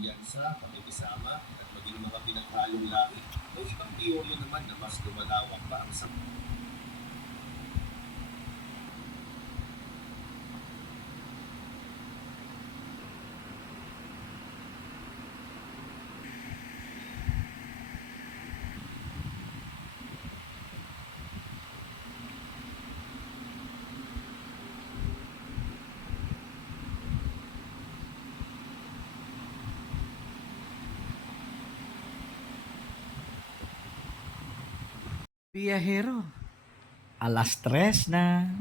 kumpiyansa, pakikisama, at maging mga pinaghalong lahi. May ibang teorya naman na mas lumalawak pa ang Biyahero, alas 3 na.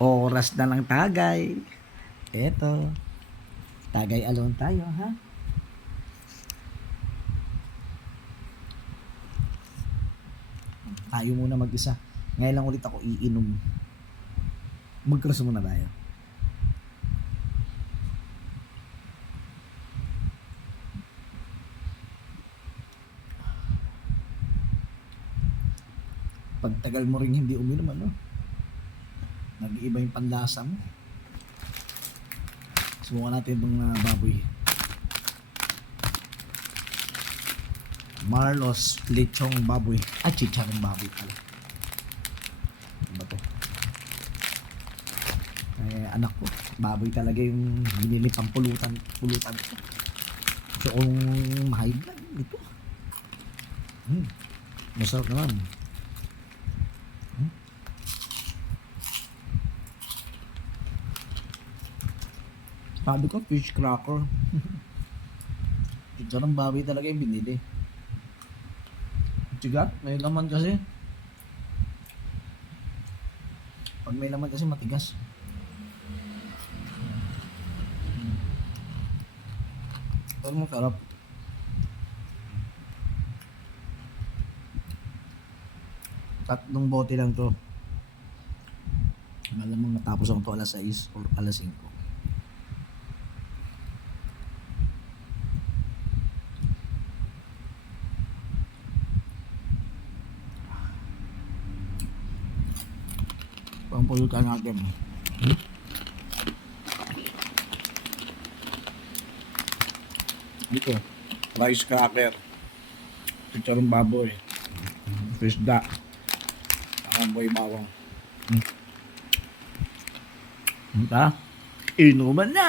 Oras na lang Tagay. Eto, Tagay alone tayo, ha? Tayo muna mag-isa. Ngayon lang ulit ako iinom. Mag-cross muna tayo. Pagtagal mo rin hindi uminom, ano? Nag-iiba yung panlasa mo. Subukan natin itong baboy. Marlos lechong baboy. Chicharong baboy pala. Ano ba to? Anak ko, baboy talaga yung binili pang pulutan. So, kung high blood, ito. Masarap naman. Sabi ko, fish cracker. Chicharong baboy talaga yung binili. Tigat, may laman kasi. Pag may laman kasi matigas. Pero masarap. Tatlong bote lang to. Malamang natapos ako to alas 6 or alas 5. Pampulutan natin. Ito, rice cracker, chicharong baboy, isda, amoy bawang. Inuman na!